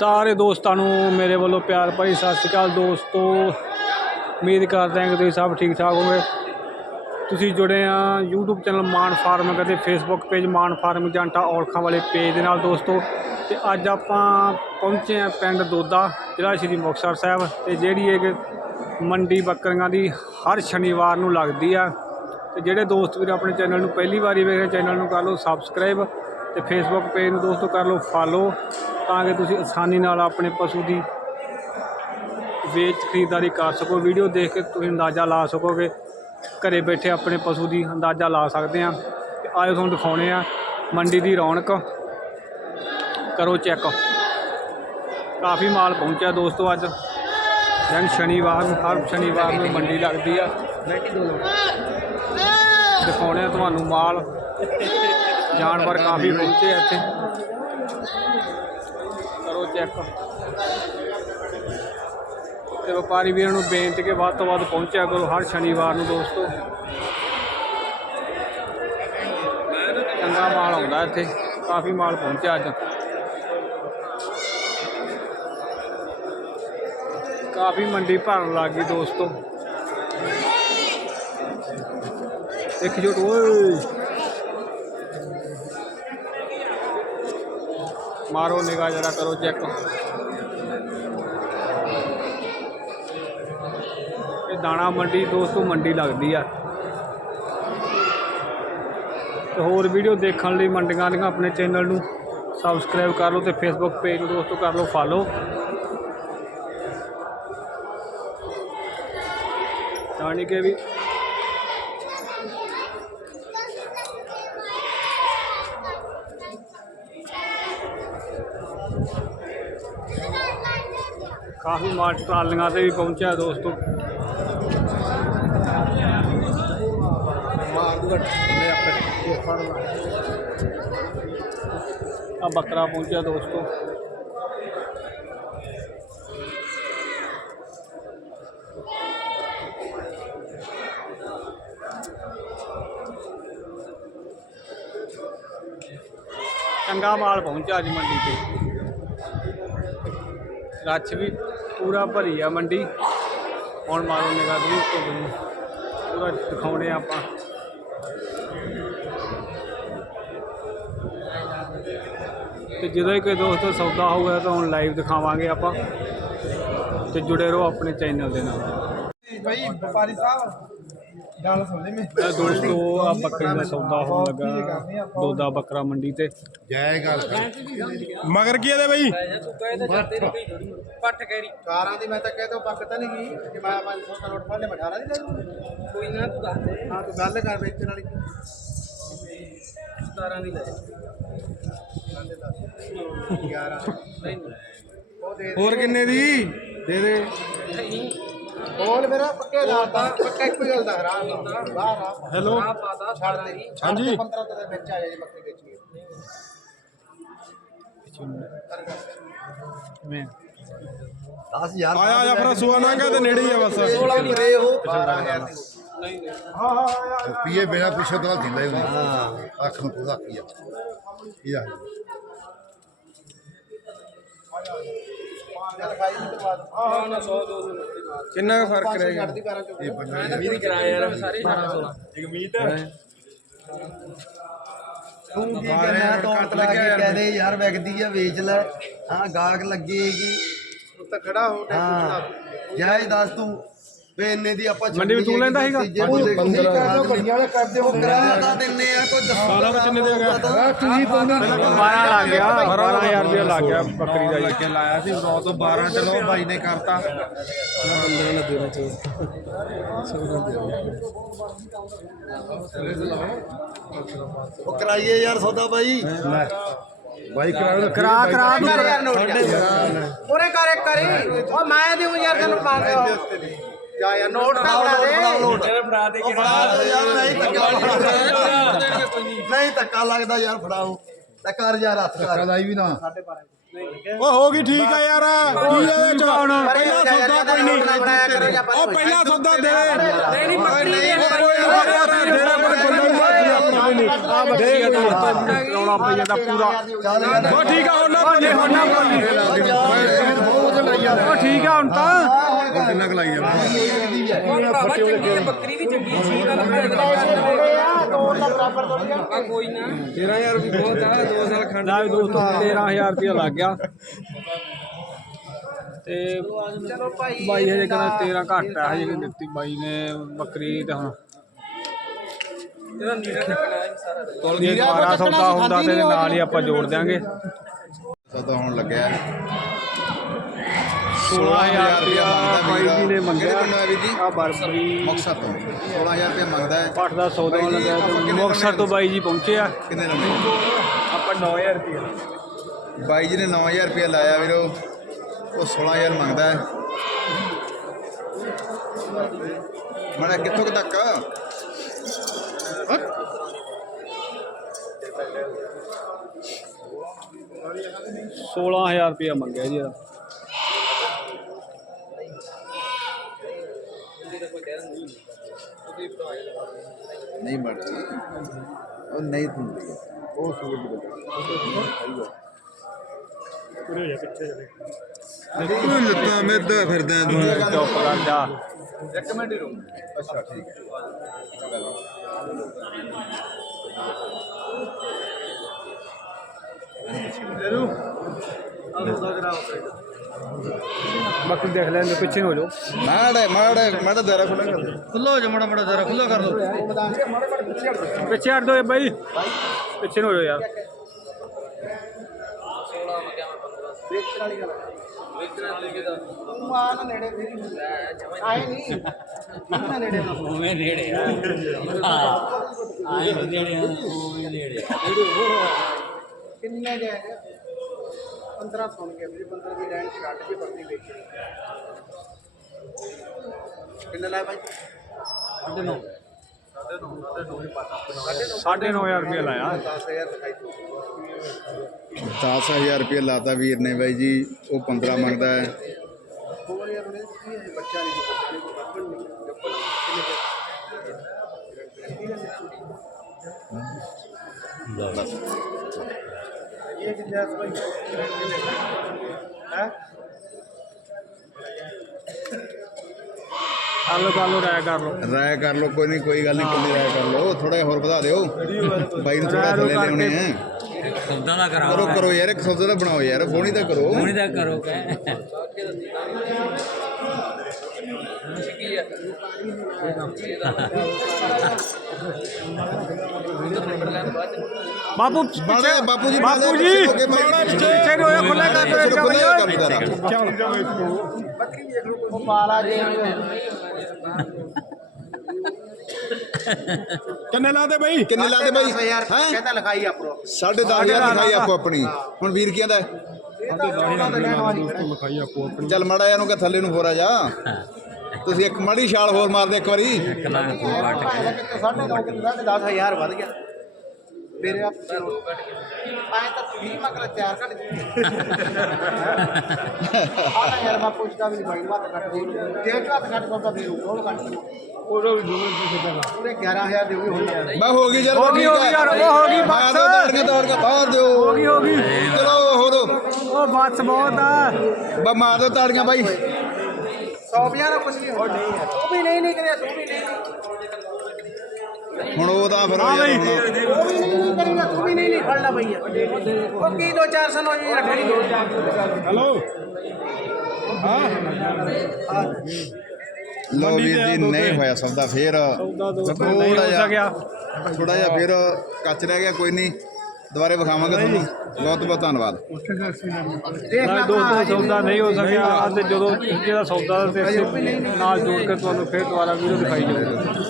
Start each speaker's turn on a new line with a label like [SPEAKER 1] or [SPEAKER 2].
[SPEAKER 1] ਸਾਰੇ ਦੋਸਤਾਂ ਨੂੰ ਮੇਰੇ ਵੱਲੋਂ ਪਿਆਰ ਭਰੀ ਸਤਿ ਸ਼੍ਰੀ ਅਕਾਲ ਦੋਸਤੋ। ਉਮੀਦ ਕਰਦੇ ਹਾਂ ਕਿ ਤੁਸੀਂ ਸਭ ਠੀਕ ਠਾਕ ਹੋਵੋਗੇ। ਤੁਸੀਂ ਜੁੜੇ ਆ YouTube ਚੈਨਲ ਮਾਨ ਫਾਰਮਿੰਗ ਅਤੇ Facebook page Maan farming Janta Aulakhan ਵਾਲੇ ਪੇਜ ਦੇ ਨਾਲ ਦੋਸਤੋ। ਤੇ ਅੱਜ ਆਪਾਂ ਪਹੁੰਚੇ ਆ ਪਿੰਡ ਦੋਦਾ, ਜ਼ਿਲ੍ਹਾ ਸ਼੍ਰੀ ਮੁਕਤਸਰ ਸਾਹਿਬ। ਤੇ ਜਿਹੜੀ ਇਹ ਮੰਡੀ ਬੱਕਰੀਆਂ ਦੀ ਹਰ ਸ਼ਨੀਵਾਰ ਨੂੰ ਲੱਗਦੀ ਆ। ਤੇ ਜਿਹੜੇ ਦੋਸਤ ਵੀਰ ਆਪਣੇ ਚੈਨਲ ਨੂੰ ਪਹਿਲੀ ਵਾਰੀ ਵੇਖ ਰਹੇ, ਚੈਨਲ ਨੂੰ ਕਰ ਲਓ ਸਬਸਕ੍ਰਾਈਬ। ਤੇ ਫੇਸਬੁੱਕ ਪੇਜ ਨੂੰ ਦੋਸਤੋ ਕਰ ਲਓ ਫਾਲੋ। ਤਾਂ ਕਿ ਤੁਸੀਂ ਆਸਾਨੀ ਨਾਲ ਆਪਣੇ ਪਸ਼ੂ ਦੀ ਵੇਚ ਖਰੀਦਦਾਰੀ ਕਰ ਸਕੋ। ਵੀਡੀਓ ਦੇਖ ਕੇ ਤੁਸੀਂ ਅੰਦਾਜ਼ਾ ਲਾ ਸਕੋਗੇ। ਘਰੇ ਬੈਠੇ ਆਪਣੇ ਪਸ਼ੂ ਦੀ ਅੰਦਾਜ਼ਾ ਲਾ ਸਕਦੇ ਆ ਤੇ ਆਇਓ ਤੁਹਾਨੂੰ ਦਿਖਾਉਣੇ ਆ ਮੰਡੀ ਦੀ ਰੌਣਕ। ਕਰੋ ਚੈੱਕ। ਕਾਫੀ ਮਾਲ ਪਹੁੰਚਿਆ ਦੋਸਤੋ ਅੱਜ। ਦਿਨ ਸ਼ਨੀਵਾਰ ਨੂੰ, ਹਰ ਸ਼ਨੀਵਾਰ ਨੂੰ ਮੰਡੀ ਲੱਗਦੀ ਆ। ਦਿਖਾਉਣੇ ਆ ਤੁਹਾਨੂੰ ਮਾਲ। ਜਾਨਵਰ ਕਾਫੀ ਪਹੁੰਚੇ ਆ ਇੱਥੇ। ਚੈੱਕ। ਤੇ ਵਪਾਰੀ ਵੀਰਾਂ ਨੂੰ ਬੇਨਤੀ ਕੇ ਵੱਧ ਤੋਂ ਵੱਧ ਪਹੁੰਚਿਆ ਕਰੋ ਹਰ ਸ਼ਨੀਵਾਰ ਨੂੰ ਦੋਸਤੋ। ਚੰਗਾ ਮਾਲ ਆਉਂਦਾ ਇੱਥੇ। ਕਾਫੀ ਮਾਲ ਪਹੁੰਚਿਆ ਅੱਜ। ਕਾਫੀ ਮੰਡੀ ਭਰਨ ਲੱਗ ਗਈ ਦੋਸਤੋ। ਇੱਕ ਜੁਟ ਓਏ। ਮਾਰੋ ਨਿਗਾਹ ਜਰਾ ਕਰੋ ਚੈੱਕ। ਇਹ ਦਾਣਾ ਮੰਡੀ, ਦੋਸਤੋ ਮੰਡੀ ਲੱਗਦੀ ਆ। ਤੇ ਹੋਰ ਵੀਡੀਓ ਦੇਖਣ ਲਈ ਮੰਡੀਆਂ ਦੀਆਂ ਆਪਣੇ ਚੈਨਲ ਨੂੰ ਸਬਸਕ੍ਰਾਈਬ ਕਰ ਲਓ ਤੇ ਫੇਸਬੁੱਕ ਪੇਜ ਨੂੰ ਦੋਸਤੋ ਕਰ ਲਓ ਫਾਲੋ ਜਾਣੀ ਕਿ ਵੀ ਕਾਫੀ ਮਾਲ ਟਰਾਲੀਆਂ ਤੇ ਵੀ ਪਹੁੰਚਿਆ ਦੋਸਤੋ। ਆ ਬੱਕਰਾ ਪਹੁੰਚਿਆ ਦੋਸਤੋ। ਚੰਗਾ ਮਾਲ ਪਹੁੰਚਿਆ ਅੱਜ ਮੰਡੀ ਤੇ। ਰੱਛ ਵੀ ਪੂਰਾ ਭਰੀ ਆ ਮੰਡੀ। ਹੁਣ ਮਾਰੋ ਨਿਗਾਹ ਦੂਰ ਤੋਂ ਦੂਰ ਪੂਰਾ ਦਿਖਾਉਣੇ ਆਪਾਂ। ਤੇ ਜਦੋਂ ਹੀ ਕੋਈ ਦੋਸਤ ਸੌਦਾ ਹੋਊਗਾ ਤਾਂ ਹੁਣ ਲਾਈਵ ਦਿਖਾਵਾਂਗੇ ਆਪਾਂ। ਤੇ ਜੁੜੇ ਰਹੋ ਆਪਣੇ ਚੈਨਲ ਦੇ ਨਾਲ।
[SPEAKER 2] ਭਾਈ, ਵਪਾਰੀ ਸਾਹਿਬ। ਗੱਲ ਸੁਣ ਲੈ ਮੈਂ।
[SPEAKER 1] ਇਹ ਦੋਸਤੋ ਆ ਬੱਕਰੀ ਦਾ ਸੌਦਾ ਹੋਣ ਲੱਗਾ। ਦੋਦਾ ਬੱਕਰਾ ਮੰਡੀ ਤੇ।
[SPEAKER 3] ਜੈ ਗੱਲ
[SPEAKER 2] ਮਗਰ ਕੀ ਇਹਦੇ ਬਈ?
[SPEAKER 4] ਪੱਠ ਕੈਰੀ
[SPEAKER 3] 18 ਦੀ ਮੈਂ ਤਾਂ ਕਹਿ ਤਾ ਪੱਕ ਤਾਂ ਨਹੀਂ ਗਈ। ਕਿ ਮੈਂ 500 ਦਾ ਨੋਟ ਫੜ ਲੈ ਮੈਂ 18 ਦੀ ਲੈ ਲੂੰ
[SPEAKER 4] ਕੋਈ ਨਾ ਤੂੰ ਦੱਸ ਦੇ।
[SPEAKER 3] ਹਾਂ ਤੂੰ ਗੱਲ ਕਰ ਵੇਚਣ ਵਾਲੀ।
[SPEAKER 4] 17 ਦੀ ਲੈ
[SPEAKER 3] 11
[SPEAKER 4] ਨਹੀਂ।
[SPEAKER 3] ਉਹ ਦੇ
[SPEAKER 2] ਹੋਰ ਕਿੰਨੇ ਦੀ? ਦੇ ਦੇ।
[SPEAKER 3] ਬੋਲ ਮੇਰਾ ਪੱਕੇ ਦਾ ਤਾਂ ਪੱਕਾ ਇੱਕੋ ਹੀ ਗੱਲ ਦਾ ਹਰਾਮ ਬਾਹਰ ਆ।
[SPEAKER 2] ਹੈਲੋ
[SPEAKER 4] ਆ ਪਾਤਾ
[SPEAKER 3] ਛੱਡ
[SPEAKER 4] 17
[SPEAKER 3] ਦੇ
[SPEAKER 4] ਦੀ
[SPEAKER 2] ਹਾਂਜੀ।
[SPEAKER 3] 15 ਤੋਂ ਵਿੱਚ ਆ ਜਾਏ ਬੱਕਰੀ ਵੇਚੀਏ।
[SPEAKER 1] ਮੈਂ
[SPEAKER 3] 10000
[SPEAKER 2] ਆਇਆ ਆਇਆ ਫਿਰ ਸੂਆ ਨਾਂਗਾ ਤੇ ਨੇੜੇ ਹੀ ਆ ਬਸ।
[SPEAKER 3] 16 ਦੀ ਦੇ ਉਹ 12000 ਦੀ
[SPEAKER 5] ਰੁਪਈਏ ਬਿਨਾ ਪਿੱਛੇ ਤੋਂ ਦਿੰਦਾ ਹੀ ਨਹੀਂ ਹਾਂ। ਅੱਖ ਨੂੰ ਪੂਰਾ ਕੀ ਆ? ਇਹਦਾ
[SPEAKER 4] ਹਾਂ ਨਾ 100 200
[SPEAKER 2] ਕਿੰਨਾ ਕੁ ਫ਼ਰਕ ਰਹਿ ਗਿਆ?
[SPEAKER 3] ਛੱਡਦੀ 12 ਚੋਂ
[SPEAKER 5] ਇਹ ਬੰਦਾ
[SPEAKER 4] ਵੀ ਕਿਰਾਇਆ ਯਾਰ ਸਾਰੇ 18
[SPEAKER 6] ਤੂੰ ਕੀ ਕਰਨਾ ਤੋੜ ਲਾ ਕੇ ਕਹਦੇ ਯਾਰ ਵਿਕਦੀ ਆ ਵੇਚ ਲੈ। ਹਾਂ ਗਾਹਕ ਲੱਗੇਗੀ
[SPEAKER 3] ਉੱਤੇ ਖੜਾ ਹੋ
[SPEAKER 6] ਹਾਂ। ਜਾਇਜ਼ ਦੱਸ ਤੂੰ। ਵੇ ਇੰਨੇ ਦੀ ਆਪਾਂ
[SPEAKER 1] ਮੰਡੀ ਵਿੱਚ ਤੂੰ ਲੈਂਦਾ ਸੀਗਾ?
[SPEAKER 6] ਕਰਦੇ ਹੋ ਕਿਰਾਇਆ ਤਾਂ ਦਿੰਨੇ ਆ ਕੋਈ ਦੱਸੋ
[SPEAKER 2] ਸਾਰਾ ਕੁਝ ਕਿੰਨੇ ਦੇ ਗਿਆ
[SPEAKER 6] ਤੁਸੀਂ
[SPEAKER 1] 12 ਲੱਗ ਗਿਆ 12000 ਰੁਪਏ ਲੱਗ ਗਿਆ ਬੱਕਰੀ ਦਾ ਜੀ।
[SPEAKER 2] ਲਾਇਆ ਸੀ 9 ਤੋਂ 12 ਚਲੋ ਬਾਈ ਨੇ ਕਰਤਾ।
[SPEAKER 6] ਉਹ ਕਰਾਈਏ ਯਾਰ ਸੌਦਾ ਬਾਈ।
[SPEAKER 5] ਬਾਈ ਕਰਾਵੇ
[SPEAKER 1] ਕਰਾ ਕਰਾ ਤੂੰ
[SPEAKER 4] ਕਰ ਯਾਰ ਨੋਟ ਕਰ ਇੱਕ ਕਰੀ ਉਹ ਮੈਂ ਦੇਉਂ ਯਾਰ ਤੈਨੂੰ 500
[SPEAKER 3] ਜਾ ਯਾਰ
[SPEAKER 4] ਨੋਟ ਤਾਂ ਬਣਾ ਦੇ।
[SPEAKER 6] ਨੋਟ। ਫੜਾ ਦੇ ਉਹ ਫੜਾ ਦੇ ਯਾਰ ਨਹੀਂ ਧੱਕਾ ਲੱਗਦਾ। ਨਹੀਂ ਧੱਕਾ ਲੱਗਦਾ ਯਾਰ ਫੜਾਓ। ਤਾਂ ਕਰ ਯਾਰ ਹੱਥ ਕਰ।
[SPEAKER 5] ਲਾਈ ਵੀ ਨਾ।
[SPEAKER 2] ਓ ਹੋ ਗਈ ਠੀਕ ਆ ਯਾਰ। ਕੀ ਆ ਇਹ ਚ ਪਹਿਲਾ ਸੌਦਾ ਕੋਈ ਨਹੀਂ। ਉਹ ਪਹਿਲਾ ਸੌਦਾ ਦੇ
[SPEAKER 4] ਨਹੀਂ ਨਹੀਂ ਬੱਕਰੀ ਦੇ
[SPEAKER 1] ਰੌਲਾ ਪਈ ਜਾਂਦਾ ਪੂਰਾ
[SPEAKER 2] ਉਹ ਠੀਕ ਆ ਹੁਣ ਨਾ ਬੋਲੀ ਹੁਣ
[SPEAKER 1] ਉਹ ਠੀਕ ਆ ਹੁਣ ਤਾਂ।
[SPEAKER 2] ਕਿੰਨਾ ਕੁ ਲਾਈ ਜਾਂਦਾ?
[SPEAKER 1] ਨਾ। ਵੀ ਦੋਸਤੋ 13000 ਰੁਪਇਆ ਲੱਗ ਗਿਆ। ਤੇ ਚਲੋ ਭਾਈ ਬਾਈ ਹਜੇ ਕਹਿੰਦਾ 13 ਘੱਟ ਆ ਹਜੇ ਦਿੱਤੀ ਬਾਈ ਨੇ ਬੱਕਰੀ ਤੇ ਹੁਣ। ਜੇ ਦੁਬਾਰਾ ਸੌਦਾ ਹੁੰਦਾ ਤੇ ਇਹਦੇ ਨਾਲ ਹੀ ਆਪਾਂ ਜੋੜ ਦਿਆਂਗੇ।
[SPEAKER 5] ਸਦਾ ਹੋਣ ਲੱਗਿਆ।
[SPEAKER 1] 16000 ਰੁਪਇਆ ਬਾਈ ਜੀ ਨੇ ਮੰਗਿਆ।
[SPEAKER 5] ਕਿਹੜੇ ਪਿੰਡੋਂ ਆ ਵੀਰ ਜੀ?
[SPEAKER 1] ਆ ਬਰਬਰੀ
[SPEAKER 5] ਮੁਕਸਰ ਤੋਂ। 16000 ਰੁਪਏ ਮੰਗਦਾ ਹੈ।
[SPEAKER 1] ਪੱਟ ਦਾ ਸੌਦਾ ਲੱਗਾ ਤੇ ਮੁਕਤਸਰ ਤੋਂ ਬਾਈ ਜੀ ਪਹੁੰਚੇ ਆ।
[SPEAKER 5] ਕਿੰਨੇ ਲੰਮੇ
[SPEAKER 1] ਆਪਾਂ 9000 ਰੁਪਇਆ।
[SPEAKER 5] ਬਾਈ ਜੀ ਨੇ 9000 ਰੁਪਏ ਲਾਇਆ ਵੀਰੋ। ਉਹ 16000 ਮੰਗਦਾ ਹੈ। ਮੜਾ ਕਿੱਥੋਂ ਕੁ ਤੱਕ
[SPEAKER 1] ਸੋਲਾਂ ਹਜ਼ਾਰ ਰੁਪਇਆ ਮੰਗਿਆ ਜੀ ਇਹਦਾ।
[SPEAKER 5] ਨਹੀਂ ਮੜਦੀ ਉਹ ਨਹੀਂ ਦਿੰਦੀ ਉਹ ਸੂਰਜ
[SPEAKER 2] ਤੂੰ ਲੱਤਾਂ ਮਿਰਦਾ ਫਿਰਦਾ ਤੂੰ।
[SPEAKER 1] ਚੁੱਪ ਜਾ।
[SPEAKER 5] ਇੱਕ ਮਿੰਟ ਹੀ ਰੁਕ। ਅੱਛਾ ਠੀਕ ਹੈ।
[SPEAKER 1] ਬਾਕੀ ਦੇਖ ਲੈਂਦੇ ਪਿੱਛੇ ਨੂੰ ਹੋ ਜਾਓ।
[SPEAKER 5] ਮਾੜੇ ਮਾੜੇ ਮੈਂ ਤਾਂ ਦਾਰਾ ਖੁੱਲਾ ਕਰ ਦੇ
[SPEAKER 2] ਖੁੱਲੋ ਜਾ ਮੜਾ ਮੜਾ ਜ਼ਰਾ ਖੁੱਲਾ ਕਰ ਦੋ
[SPEAKER 1] ਪਿੱਛੇ ਹਟ ਦੋ ਬਾਈ। ਪਿੱਛੇ ਨੂੰ ਹੋ ਜਾਓ ਯਾਰ।
[SPEAKER 4] ਤੂੰ ਆ ਨਾ ਨੇੜੇ ਮੇਰੀ ਆਏ ਨਹੀਂ ਕਿੰਨਾ ਨੇੜੇ ਕਿੰਨੇ ਦੇ ਹੈਗੇ 15 ਸੁਣ ਕੇ ਵੀਰੇ 15 ਦੀ ਚ ਕੱਢ ਕੇ ਬੱਤੀ ਵੇਚੀ ਕਿੰਨੇ ਲਾਇਆ ਭਾਈ
[SPEAKER 1] ਸਾਢੇ ਨੌ। ਹਜ਼ਾਰ ਰੁਪਇਆ ਲਾਇਆ।
[SPEAKER 4] 10000 ਦਿਖਾਈ ਤੂੰ
[SPEAKER 5] 10000 ਰੁਪਏ ਲਾਤਾ ਵੀਰ ਨੇ ਬਾਈ ਜੀ ਉਹ 15 ਮੰਗਦਾ ਹੈ।
[SPEAKER 4] ਬੱਚਾ ਨਹੀਂ ਬੱਚਾ ਦੇ ਹੈ?
[SPEAKER 1] ਕਰ ਲਓ ਰਾਇ ਕਰ ਲਓ।
[SPEAKER 5] ਰਾਇ ਕਰ ਲਓ ਕੋਈ ਨਹੀਂ ਕੋਈ ਗੱਲ ਨਹੀਂ ਕਿੰਨੀ ਰਾਇ ਕਰ ਲਓ। ਥੋੜਾ ਜਿਹਾ ਹੋਰ ਵਧਾ ਦਿਓ। ਬਾਈ ਨੂੰ ਥੋੜਾ ਥੱਲੇ ਲਿਆਉਣੇ ਆ।
[SPEAKER 7] ਸੌਦਾ ਨਾ ਕਰਾਓ
[SPEAKER 5] ਕਰੋ ਕਰੋ ਯਾਰ ਇੱਕ ਸੌਦਾ ਤਾਂ ਬਣਾਓ ਯਾਰ ਬੋਣੀ ਤਾਂ ਕਰੋ।
[SPEAKER 7] ਹੁਣੀ ਤਾਂ ਕਰੋ ਕਹਿ।
[SPEAKER 1] ਬਾਪੂ
[SPEAKER 5] ਜੀ
[SPEAKER 1] ਬਾਪੂ ਜੀ ਪਿੱਛੇ ਨੂੰ ਹੋਇਆ ਖੁੱਲਾ ਕਰ ਦਿਓ ਇੱਕ ਵਾਰੀ ਓਏ।
[SPEAKER 4] ਉਹ ਪਾਲਾ ਜੀ
[SPEAKER 2] ਕਿੰਨੇ ਲਾਦੇ ਬਈ
[SPEAKER 5] ਕਿੰਨੇ ਲਾਦੇ ਬਾਈ
[SPEAKER 4] 10000
[SPEAKER 5] ਹੈ
[SPEAKER 4] ਕਹਿੰਦਾ ਲਿਖਾਈ ਆਪਰੋ
[SPEAKER 5] ਸਾਢੇ 10000 ਲਿਖਾਈ ਆਪੋ ਆਪਣੀ ਹੁਣ ਵੀਰ ਕੀ ਕਹਿੰਦਾ
[SPEAKER 2] ਲਿਖਾਈ ਆਪੋ ਆਪਣੀ
[SPEAKER 5] ਚੱਲ ਮਾੜਾ ਜਿਹਾ ਨੂੰ ਕਿ ਥੱਲੇ ਨੂੰ ਹੋਰਾ ਜਾ ਤੁਸੀਂ ਇੱਕ ਮਾੜੀ ਛਾਲ ਹੋਰ ਮਾਰ ਦੇ ਇੱਕ ਵਾਰੀ
[SPEAKER 4] ਸਾਢੇ ਨੌ ਕਿਲੋ ਦਾ 10000 ਵੱਧ ਗਿਆ ਮੇਰੇ ਆਪ ਆਏ ਤਾਂ 20 ਮਗਰ ਤਿਆਰ ਕਰ ਦਿੱਤੀ ਆਹ ਯਾਰ ਮੈਂ ਪੁੱਛਦਾ ਵੀ ਨਹੀਂ ਬਾਈ ਨੂੰ ਹੱਥ ਕੱਟ ਦੇ ਜੇ ਹੱਥ ਕੱਟ ਪਾਉਂਦਾ ਫੇਰ ਉਹ ਕੱਟ ਦੂੰ
[SPEAKER 1] ਉਹਦਾ ਵੀ ਦੋਵੇਂ ਪਿੱਛੇ ਤੱਕ
[SPEAKER 4] ਪੂਰੇ 11000 ਦੇ ਹੋਈ ਹੋਣੀ ਯਾਰ
[SPEAKER 5] ਬਾ ਹੋ ਗਈ ਚੱਲ
[SPEAKER 1] ਹੋ ਗਈ, ਹੋ ਗਈ ਯਾਰ, ਉਹ ਹੋ ਗਈ, ਬਸ।
[SPEAKER 5] ਦਾੜੀਆਂ ਤੋੜ ਕੇ ਹੁਣ ਉਹ ਤਾਂ ਫਿਰ
[SPEAKER 1] ਹਾਂ
[SPEAKER 5] ਯਾਰ
[SPEAKER 4] ਉਹ ਵੀ ਨਹੀਂ ਨਹੀਂ ਕਰੇਗਾ ਤੂੰ ਵੀ ਨਹੀਂ ਨਹੀਂ ਫੜਨਾ ਭਈਆ ਉਹ ਕੀ ਦੋ ਚਾਰ ਸਨ ਹੋ ਜੀ ਰੱਖਣੀ
[SPEAKER 2] ਹੈਲੋ
[SPEAKER 5] ਲੋ ਵੀਰ ਜੀ ਨਹੀਂ ਹੋਇਆ ਸੌਦਾ ਫੇਰ ਥੋੜਾ
[SPEAKER 1] ਹੋ
[SPEAKER 5] ਜਿਹਾ ਥੋੜਾ ਜਿਹਾ ਫੇਰ ਕੱਚ ਰਹਿ ਗਿਆ ਕੋਈ ਨਹੀਂ। ਦੁਬਾਰੇ ਵਿਖਾਵਾਂਗੇ ਤੁਹਾਨੂੰ। ਬਹੁਤ ਬਹੁਤ ਧੰਨਵਾਦ।
[SPEAKER 1] ਨਾ ਦੋਸਤੋ ਸੌਦਾ ਨਹੀਂ ਹੋ ਸਕਿਆ। ਤੇ ਜਦੋਂ ਜਿਹੜਾ ਸੌਦਾ ਤੇ ਨਾਲ ਜੋੜ ਕੇ ਤੁਹਾਨੂੰ ਫਿਰ ਦੁਬਾਰਾ ਵੀਡੀਓ ਦਿਖਾਈ ਜਾਊਗੀ।